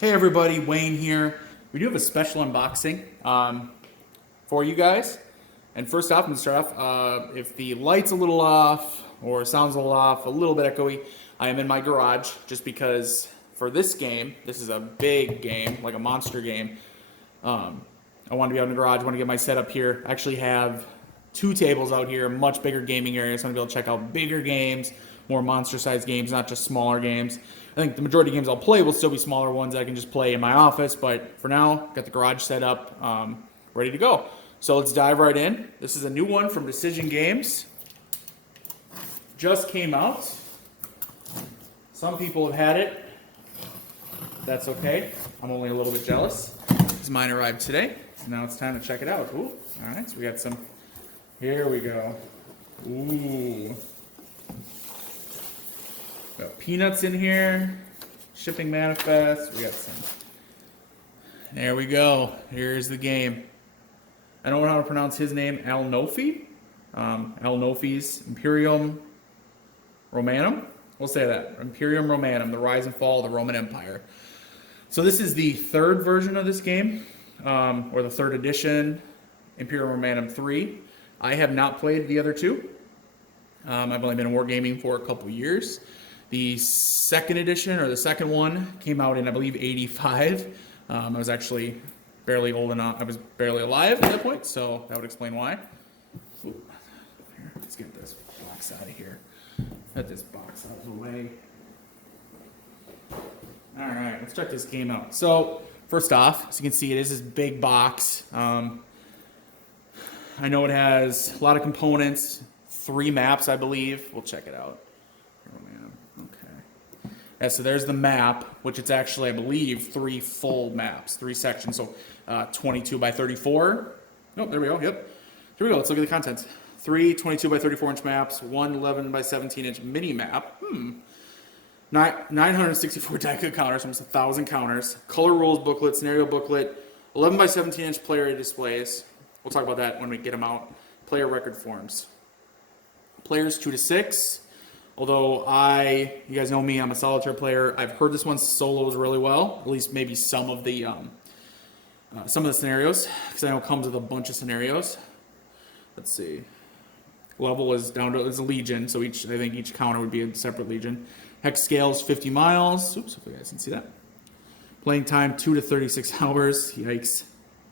Hey everybody, Wayne here. We do have a special unboxing for you guys. And first off, I'm going to start off, if the light's a little off or sounds a little off, a little bit echoey, I am in my garage just because for this game, this is a big game, like a monster game. I want to be out in the garage, I want to get my setup here. I actually have two tables out here, a much bigger gaming area, so I'm going to be able to check out bigger games, more monster-sized games, not just smaller games. I think the majority of games I'll play will still be smaller ones that I can just play in my office, but for now, got the garage set up, ready to go. So let's dive right in. This is a new one from Decision Games. Just came out. Some people have had it. That's okay. I'm only a little bit jealous because mine arrived today. So now it's time to check it out. Ooh, all right, so we got some. Here we go. Ooh. Got peanuts in here, shipping manifest, we got some. There we go, here's the game. I don't know how to pronounce his name, Nofi. Nofi's Imperium Romanum. We'll say that, Imperium Romanum, the rise and fall of the Roman Empire. So this is the third version of this game, or the third edition, Imperium Romanum III. I have not played the other two. I've only been wargaming for a couple years. The second edition, or the second one, came out in, I believe, '85. I was actually barely old enough. I was barely alive at that point, so that would explain why. Ooh, here, let's get this box out of here. Get this box out of the way. All right, let's check this game out. So, first off, as you can see, it is this big box. I know it has a lot of components, 3 maps, I believe. We'll check it out. Yeah, so there's the map, which it's actually, I believe, 3 full maps, 3 sections. So 22 by 34. Oh, there we go. Yep. Here we go. Let's look at the contents. 3 22 by 34 inch maps, 1 11 by 17 inch mini map. 964 deck counters, almost 1,000 counters. Color rules booklet, scenario booklet, 11 by 17 inch player area displays. We'll talk about that when we get them out. Player record forms. Players 2 to 6. Although you guys know me, I'm a solitaire player. I've heard this one solos really well, at least maybe some of the scenarios, because I know it comes with a bunch of scenarios. Let's see. Level is down to, it's a legion, so I think each counter would be a separate legion. Hex scale is 50 miles. Oops, if you guys can see that. Playing time 2 to 36 hours. Yikes.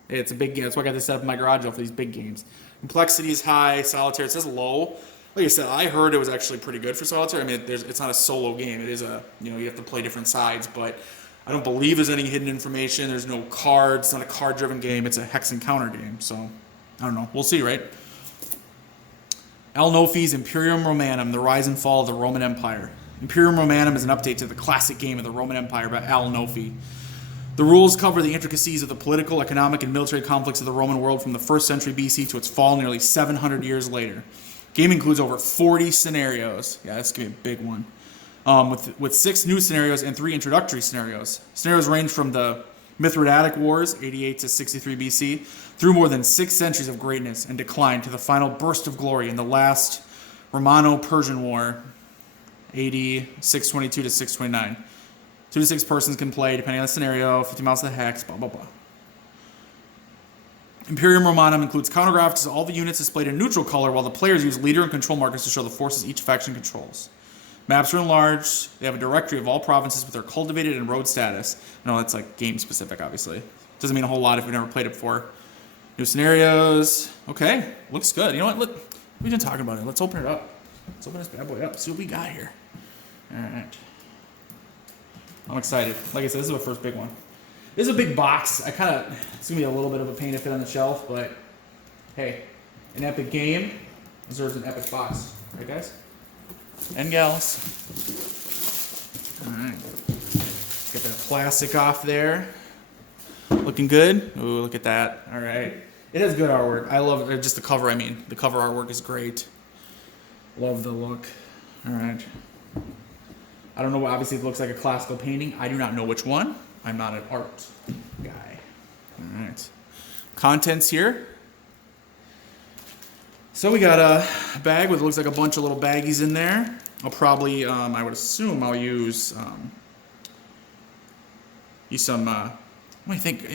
It's a big game. That's why I got this set up in my garage for these big games. Complexity is high. Solitaire, it says low. Like I said, I heard it was actually pretty good for solitaire. I mean, it's not a solo game. It is you have to play different sides, but I don't believe there's any hidden information. There's no cards. It's not a card-driven game. It's a hex and counter game. So, I don't know. We'll see, right? Nofi's Imperium Romanum, the rise and fall of the Roman Empire. Imperium Romanum is an update to the classic game of the Roman Empire by Nofi. The rules cover the intricacies of the political, economic, and military conflicts of the Roman world from the 1st century BC to its fall nearly 700 years later. Game includes over 40 scenarios. Yeah, that's going to be a big one. With 6 new scenarios and 3 introductory scenarios. Scenarios range from the Mithridatic Wars, 88 to 63 BC, through more than 6 centuries of greatness and decline to the final burst of glory in the last Romano-Persian War, AD 622 to 629. 2 to 6 persons can play, depending on the scenario, 50 miles to the hex, blah, blah, blah. Imperium Romanum includes counter graphics of all the units displayed in neutral color, while the players use leader and control markers to show the forces each faction controls. Maps are enlarged. They have a directory of all provinces with their cultivated and road status. No, that's like game specific, obviously. Doesn't mean a whole lot if you've never played it before. New scenarios. Okay, looks good. You know what? We've been talking about it. Let's open it up. Let's open this bad boy up. See what we got here. All right. I'm excited. Like I said, this is my first big one. This is a big box. It's going to be a little bit of a pain to fit on the shelf, but hey, an epic game deserves an epic box. Right, guys? And gals. All right. Let's get that plastic off there. Looking good. Ooh, look at that. All right. It has good artwork. I love it. Just the cover, the cover artwork is great. Love the look. All right. I don't know. Obviously, it looks like a classical painting. I do not know which one. I'm not an art guy. All right. Contents here. So we got a bag with, looks like a bunch of little baggies in there. I'll probably, I would assume I'll use use some, what do I think,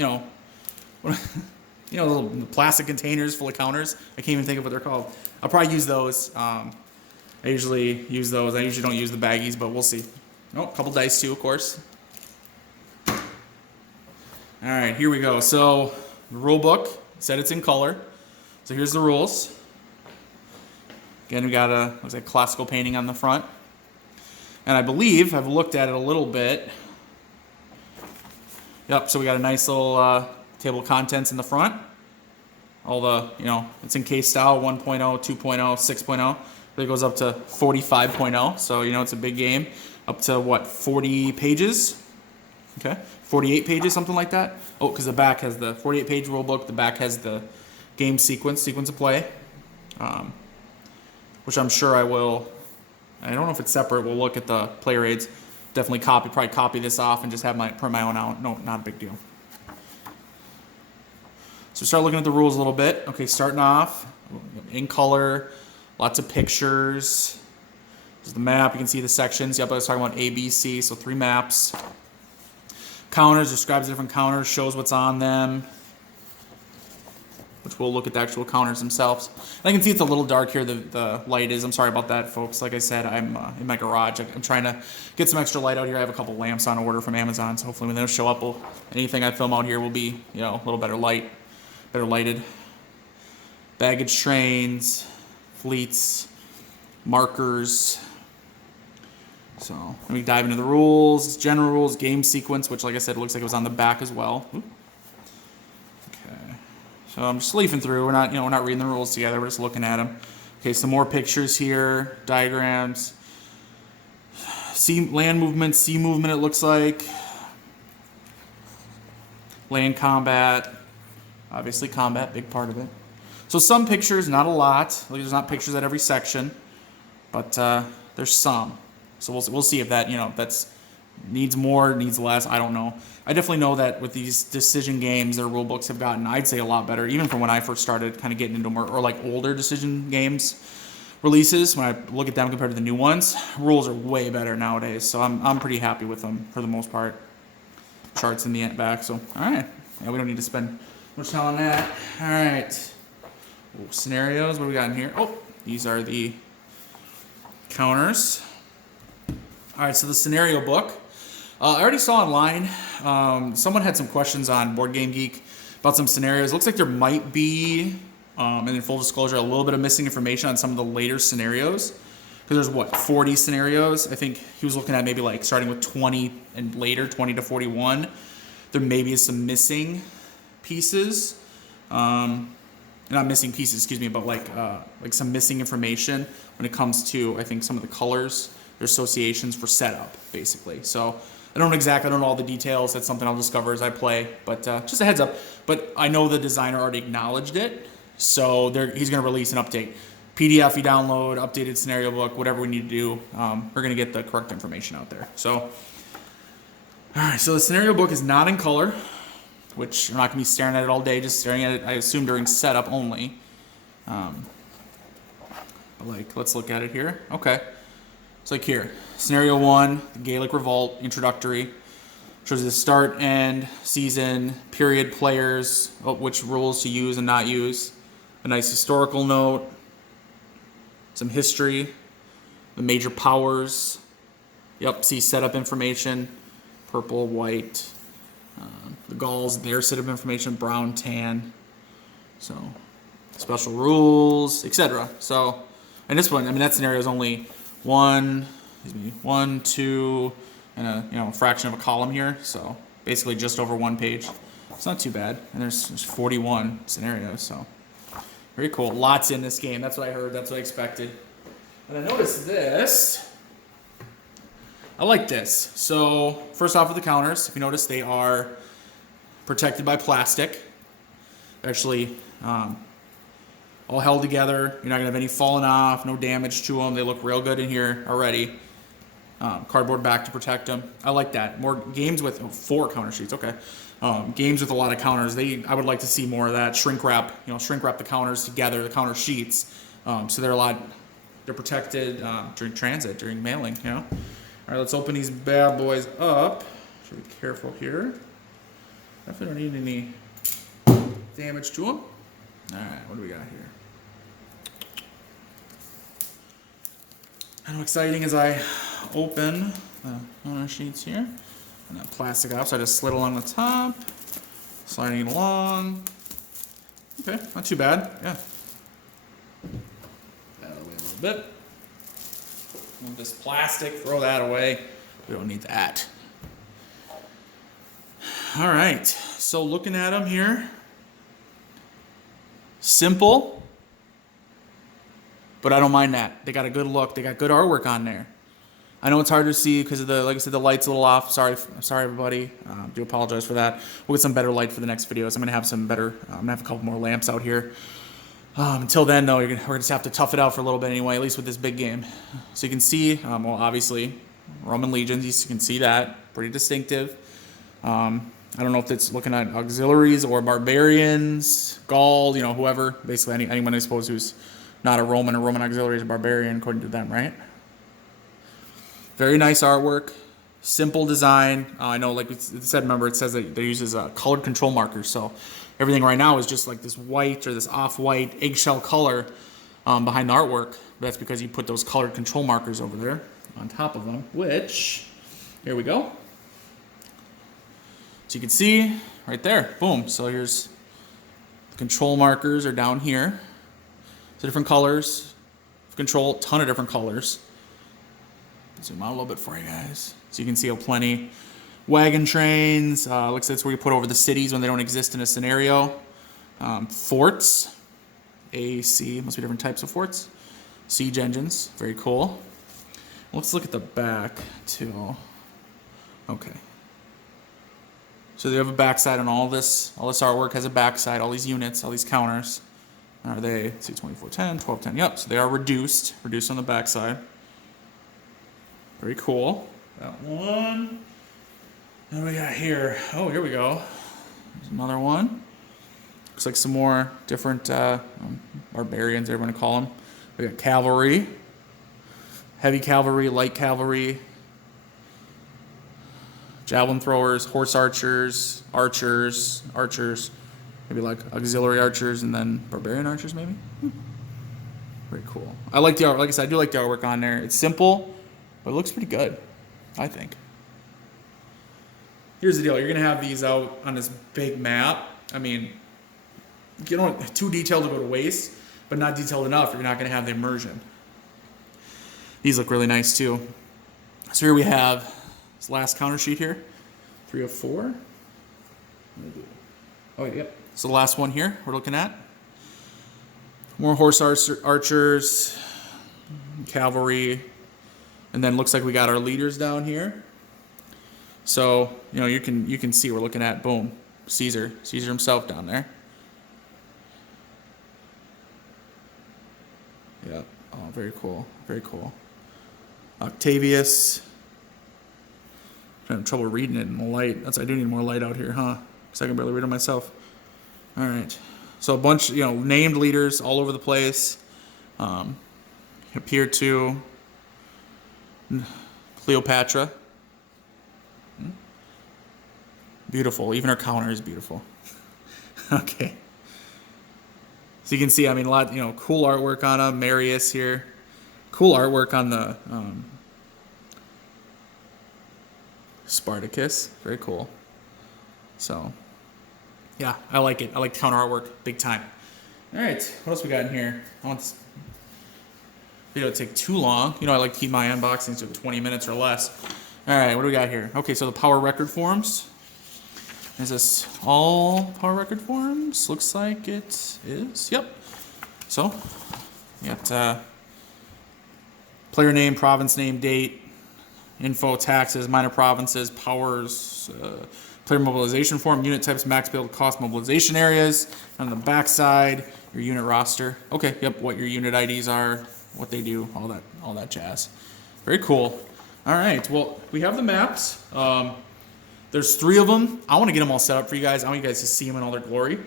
little plastic containers full of counters. I can't even think of what they're called. I'll probably use those. I usually use those. I usually don't use the baggies, but we'll see. Oh, a couple dice too, of course. All right, here we go. So the rule book said it's in color. So here's the rules. Again, we got looks like classical painting on the front. And I believe I've looked at it a little bit. Yep, so we got a nice little table of contents in the front. All the, it's in case style, 1.0, 2.0, 6.0. But it goes up to 45.0. So, it's a big game. Up to, 40 pages? Okay, 48 pages, something like that. Oh, because the back has the 48-page rule book. The back has the game sequence of play, which I'm sure I will. I don't know if it's separate. We'll look at the player aids. Definitely probably copy this off and just have print my own out. No, not a big deal. So start looking at the rules a little bit. Okay, starting off in color, lots of pictures. There's the map. You can see the sections. Yep, I was talking about A, B, C. So 3 maps. Counters describes the different counters, shows what's on them, which we'll look at the actual counters themselves. And I can see it's a little dark here, the light is. I'm sorry about that, folks. Like I said, I'm in my garage. I'm trying to get some extra light out here. I have a couple lamps on order from Amazon, so hopefully when those show up, anything I film out here will be, a little better lighted. Baggage trains, fleets, markers. So let me dive into the rules, general rules, game sequence, which, like I said, looks like it was on the back as well. Ooh. Okay, so I'm just leafing through. We're not reading the rules together. We're just looking at them. Okay, some more pictures here, diagrams, land movement, sea movement. It looks like land combat, obviously combat, big part of it. So some pictures, not a lot. There's not pictures at every section, but there's some. So we'll see if that, that's needs more, needs less. I don't know. I definitely know that with these decision games, their rule books have gotten, I'd say, a lot better, even from when I first started kind of getting into more, or like older decision games releases. When I look at them compared to the new ones, rules are way better nowadays. So I'm pretty happy with them for the most part. Charts in the back. So all right, yeah, we don't need to spend much time on that. All right, scenarios. What do we got in here? Oh, these are the counters. All right, so the scenario book. I already saw online, someone had some questions on Board Game Geek about some scenarios. Looks like there might be, and in full disclosure, a little bit of missing information on some of the later scenarios. Because there's, 40 scenarios? I think he was looking at maybe starting with 20 and later, 20 to 41. There maybe is some missing pieces. Not missing pieces, excuse me, but like some missing information when it comes to, I think, some of the colors. Their associations for setup, basically. So I don't know all the details. That's something I'll discover as I play, but just a heads up. But I know the designer already acknowledged it, so he's going to release an update. PDF you download, updated scenario book, whatever we need to do. We're going to get the correct information out there. So, all right, so the scenario book is not in color, which I'm not going to be staring at it all day, just staring at it, I assume, during setup only. Let's look at it here. Okay. So here, scenario 1, the Gaelic Revolt, introductory. Shows the start, end, season, period, players, which rules to use and not use. A nice historical note. Some history. The major powers. Yep, see setup information. Purple, white. The Gauls, their setup information, brown, tan. So, special rules, etc. So, and this one, that scenario is only 1, 2, and a fraction of a column here. So basically just over 1 page. It's not too bad. And there's 41 scenarios. So very cool. Lots in this game. That's what I heard. That's what I expected. And I noticed this. I like this. So first off with the counters, if you notice, they are protected by plastic. Actually, all held together. You're not going to have any falling off, no damage to them. They look real good in here already. Cardboard back to protect them. I like that. More games with 4 counter sheets. Okay. Games with a lot of counters. I would like to see more of that. Shrink wrap the counters together, the counter sheets. So they're protected during transit, during mailing. All right, let's open these bad boys up. So be careful here. Definitely don't need any damage to them. All right, what do we got here? Kind of exciting as I open the owner sheets here. And that plastic off, so I just slid along the top, sliding it along. Okay, not too bad, yeah. That away a little bit. Move this plastic, throw that away. We don't need that. All right, so looking at them here. Simple, but I don't mind that. They got a good look. They got good artwork on there. I know it's hard to see because of the, like I said, the light's a little off. Sorry everybody. Do apologize for that. We'll get some better light for the next videos. I'm gonna have some better. I'm gonna have a couple more lamps out here. Until then, though, we're gonna just have to tough it out for a little bit anyway. At least with this big game. So you can see, well, obviously, Roman legions. You can see that pretty distinctive. I don't know if it's looking at auxiliaries or barbarians, Gaul, you know, whoever. Basically, anyone I suppose who's not a Roman or Roman auxiliary is a barbarian, according to them, right? Very nice artwork, simple design. I know, like it said, remember, it says that they uses colored control markers. So everything right now is just like this white or this off-white eggshell color behind the artwork. That's because you put those colored control markers over there on top of them, which, here we go. So you can see right there, boom. So here's the control markers are down here. So different colors, control, ton of different colors. Zoom out a little bit for you guys. So you can see how plenty. Wagon trains, looks like that's where you put over the cities when they don't exist in a scenario. Forts, AC, must be different types of forts. Siege engines, very cool. Let's look at the back too. Okay. So they have a backside on all this. All this artwork has a backside. All these units, all these counters. Are they? Let's see, 2410, 1210. Yep. So they are reduced on the backside. Very cool. That one. What do we got here? Oh, here we go. There's another one. Looks like some more different barbarians, they're going to call them. We got cavalry, heavy cavalry, light cavalry, javelin throwers, horse archers, archers, maybe like auxiliary archers, and then barbarian archers, maybe. Very cool. I like the art. Like I said, I do like the artwork on there. It's simple, but it looks pretty good, I think. Here's the deal. You're going to have these out on this big map. I mean, you don't too detailed to go to waste, but not detailed enough. You're not going to have the immersion. These look really nice too. So here we have this last counter sheet here. 3 of 4. Oh, yep. So the last one here we're looking at. More horse archers, cavalry, and then looks like we got our leaders down here. So, you know, you can see we're looking at, boom, Caesar himself down there. Yeah. Oh, very cool. Very cool. Octavius. I'm having trouble reading it in the light. I do need more light out here, huh? Because I can barely read it myself. All right. So a bunch, you know, named leaders all over the place. Appear to Cleopatra. Beautiful. Even her counter is beautiful. Okay. So you can see, I mean, a lot, you know, cool artwork on them. Marius here. Cool artwork on the Spartacus. Very cool. So, yeah, I like it. I like counter artwork big time. All right, what else we got in here? I want this video to take too long. You know, I like to keep my unboxings to 20 minutes or less. All right, what do we got here? Okay, so the power record forms. Is this all power record forms? Looks like it is. Yep. So, you got player name, province name, date, info, taxes, minor provinces, powers, player mobilization form, unit types, max build cost, mobilization areas. On the back side, your unit roster. Okay, yep, what your unit IDs are, what they do, all that jazz. Very cool. All right, well, we have the maps. There's 3 of them. I want to get them all set up for you guys. I want you guys to see them in all their glory.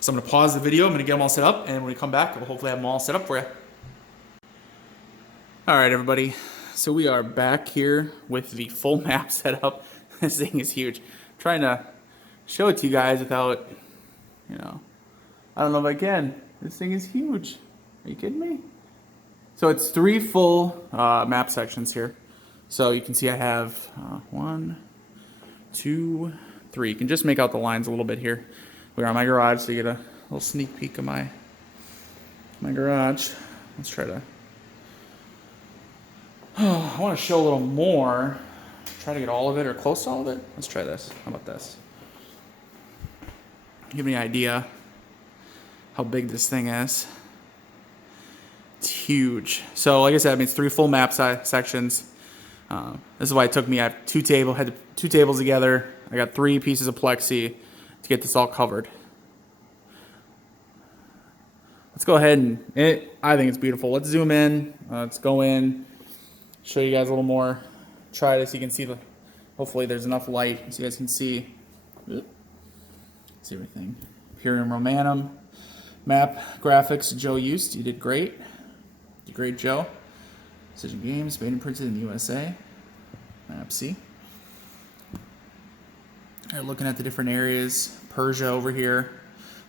So I'm going to pause the video. I'm going to get them all set up, and when we come back, we'll hopefully have them all set up for you. All right, everybody. So we are back here with the full map set up. This thing is huge. I'm trying to show it to you guys without, I don't know if I can. This thing is huge. Are you kidding me? So it's 3 full map sections here. So you can see I have 1, 2, 3. You can just make out the lines a little bit here. We're on my garage, so you get a little sneak peek of my garage. Let's try to... I want to show a little more. Try to get all of it or close to all of it. Let's try this. How about this? Give me an idea how big this thing is. It's huge. So like I said, it means 3 full map sections. This is why it took me. I have 2 tables together. I got 3 pieces of plexi to get this all covered. Let's go ahead and I think it's beautiful. Let's zoom in. Let's go in. Show you guys a little more. Try this. You can see hopefully there's enough light so you guys can see. See everything. Imperium Romanum map graphics. Joe Used. You did great. You did great, Joe. Precision Games, made and printed in the USA. Map C. All right, looking at the different areas. Persia over here.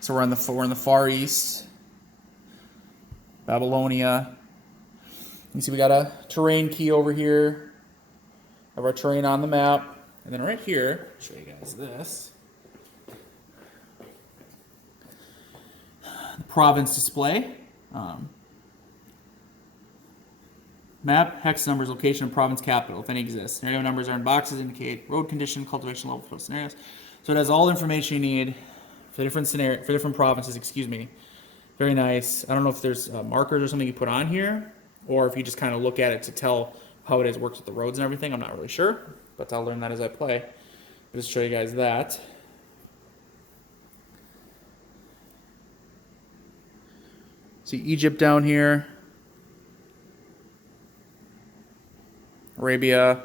So we're in the Far East. Babylonia. You can see we got a terrain key over here. Have our terrain on the map. And then right here, I'll show you guys this. The province display. Map, hex numbers, location, and province capital, if any exists. Scenario numbers are in boxes, indicate road condition, cultivation level for scenarios. So it has all the information you need for different provinces, excuse me. Very nice. I don't know if there's markers or something you put on here, or if you just kind of look at it to tell how it works with the roads and everything. I'm not really sure, but I'll learn that as I play. I'll just show you guys that. See Egypt down here. Arabia.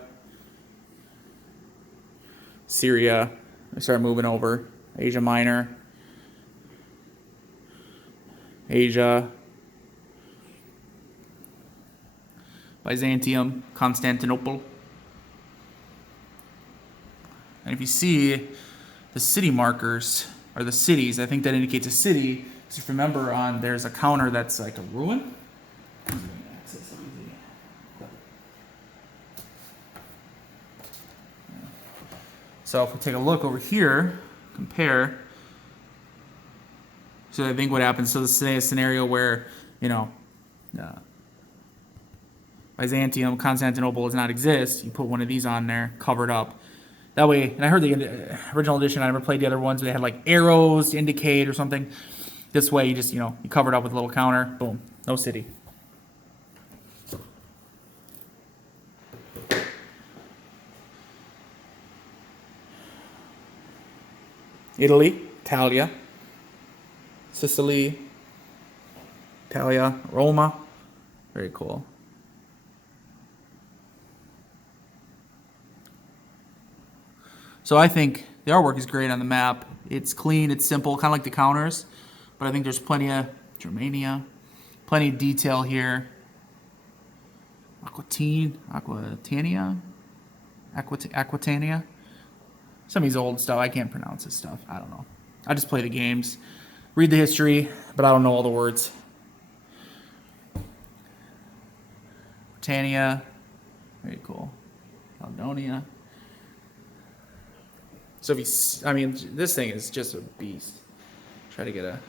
Syria. We start moving over. Asia Minor. Asia. Byzantium, Constantinople. And if you see the city markers, or the cities, I think that indicates a city. So if you remember, there's a counter that's like a ruin. So if we take a look over here, compare. So I think what happens, so this is a scenario where, Byzantium, Constantinople does not exist. You put one of these on there, covered up. That way, and I heard the original edition, I never played the other ones, they had like arrows to indicate or something. This way, you just, you cover it up with a little counter, boom, no city. Italy, Italia, Sicily, Italia, Roma. Very cool. So I think the artwork is great on the map. It's clean, it's simple, kind of like the counters, but I think there's plenty of Germania, plenty of detail here. Aquitania. Some of these old stuff, I can't pronounce this stuff. I don't know. I just play the games, read the history, but I don't know all the words. Britannia, very cool. Caledonia. So if this thing is just a beast. Try to get got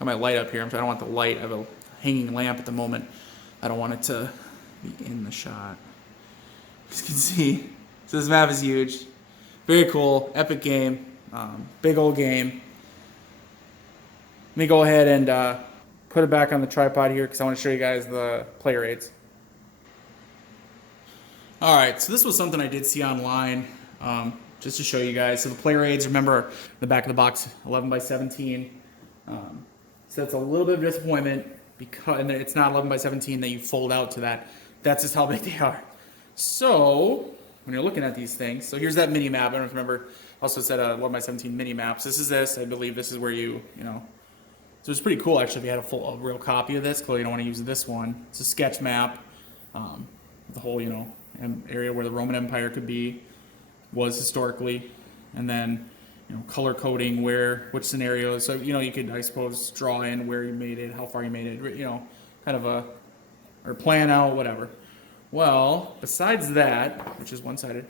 my light up here. I don't want the light. I have a hanging lamp at the moment. I don't want it to be in the shot. As you can see, so this map is huge. Very cool, epic game, big old game. Let me go ahead and put it back on the tripod here because I want to show you guys the player aids. All right, so this was something I did see online, just to show you guys. So the player aids, remember, the back of the box, 11 by 17. So that's a little bit of disappointment because it's not 11 by 17 that you fold out to that. That's just how big they are. So when you're looking at these things, so here's that mini map. I don't know if you remember. Also said 11 by 17 mini maps. This is this. I believe this is where you know. So it's pretty cool actually if you had a real copy of this. Clearly you don't want to use this one. It's a sketch map. The whole, area where the Roman Empire could be, was historically, and then color coding which scenarios. So you could, I suppose, draw in where you made it, how far you made it, kind of or plan out whatever. Well, besides that, which is one-sided,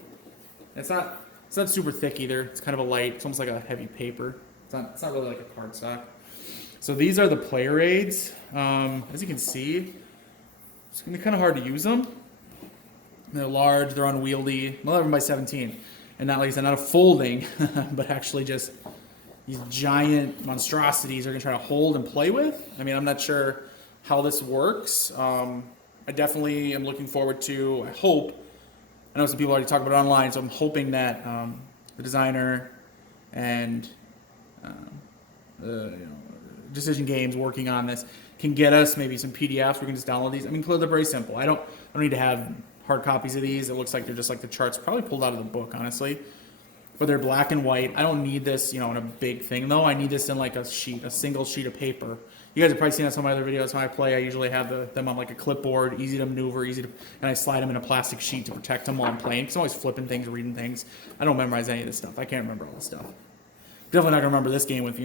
it's not super thick either. It's kind of a light. It's almost like a heavy paper. It's not really like a cardstock. So these are the player aids. As you can see, it's gonna be kind of hard to use them. They're large. They're unwieldy. 11 by 17, and not, like I said, not a folding, but actually just these giant monstrosities are gonna try to hold and play with. I mean, I'm not sure how this works. I definitely am looking forward to. I hope. I know some people already talk about it online, so I'm hoping that the designer and Decision Games working on this can get us maybe some PDFs. We can just download these. I mean, they're very simple. I don't need to have hard copies of these. It looks like they're just like the charts, probably pulled out of the book, honestly. But they're black and white. I don't need this, in a big thing though. I need this in like a single sheet of paper. You guys have probably seen that in some of my other videos. When I play, I usually have them on like a clipboard, easy to maneuver, and I slide them in a plastic sheet to protect them while I'm playing. Because I'm always flipping things, reading things. I don't memorize any of this stuff. I can't remember all this stuff. Definitely not gonna remember this game with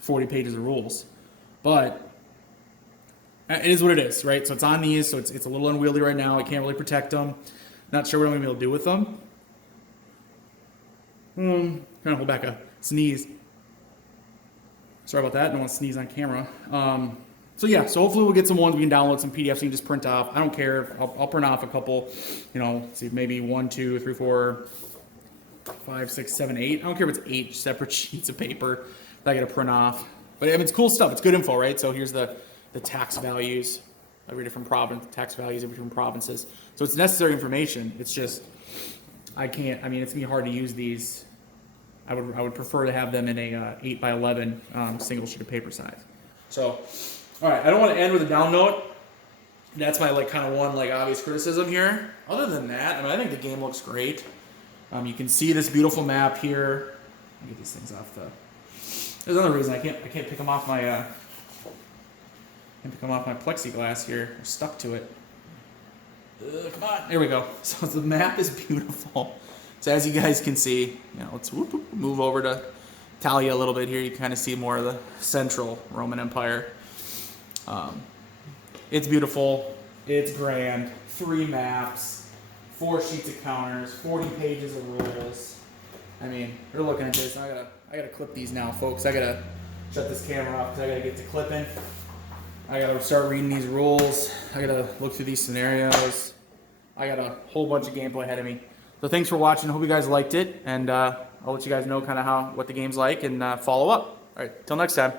40 pages of rules. But it is what it is, right? So it's on these, so it's a little unwieldy right now. I can't really protect them. Not sure what I'm gonna be able to do with them. Trying to hold back a sneeze. Sorry about that. I don't want to sneeze on camera. So hopefully we'll get some ones we can download, some PDFs you can just print off. I don't care. I'll print off a couple. See, maybe 1, 2, 3, 4, 5, 6, 7, 8. I don't care if it's 8 separate sheets of paper that I got to print off. But I mean, it's cool stuff. It's good info, right? So here's the tax values, every different province, tax values of different provinces. So it's necessary information. It's just I can't. I mean, it's gonna be hard to use these. I would prefer to have them in a 8 by 11 single sheet of paper size. So, all right. I don't want to end with a down note. That's my kind of one obvious criticism here. Other than that, I mean, I think the game looks great. You can see this beautiful map here. Let me get these things off the. There's another reason I can't pick them off my plexiglass here. I'm stuck to it. Come on. There we go. So the map is beautiful. So as you guys can see, let's move over to Italia a little bit here. You kind of see more of the central Roman Empire. It's beautiful. It's grand. 3 maps, 4 sheets of counters, 40 pages of rules. I mean, we're looking at this. I gotta clip these now, folks. I gotta shut this camera off because I gotta get to clipping. I gotta start reading these rules. I gotta look through these scenarios. I got a whole bunch of gameplay ahead of me. So thanks for watching. Hope you guys liked it, and I'll let you guys know kind of what the game's like and follow up. All right, till next time.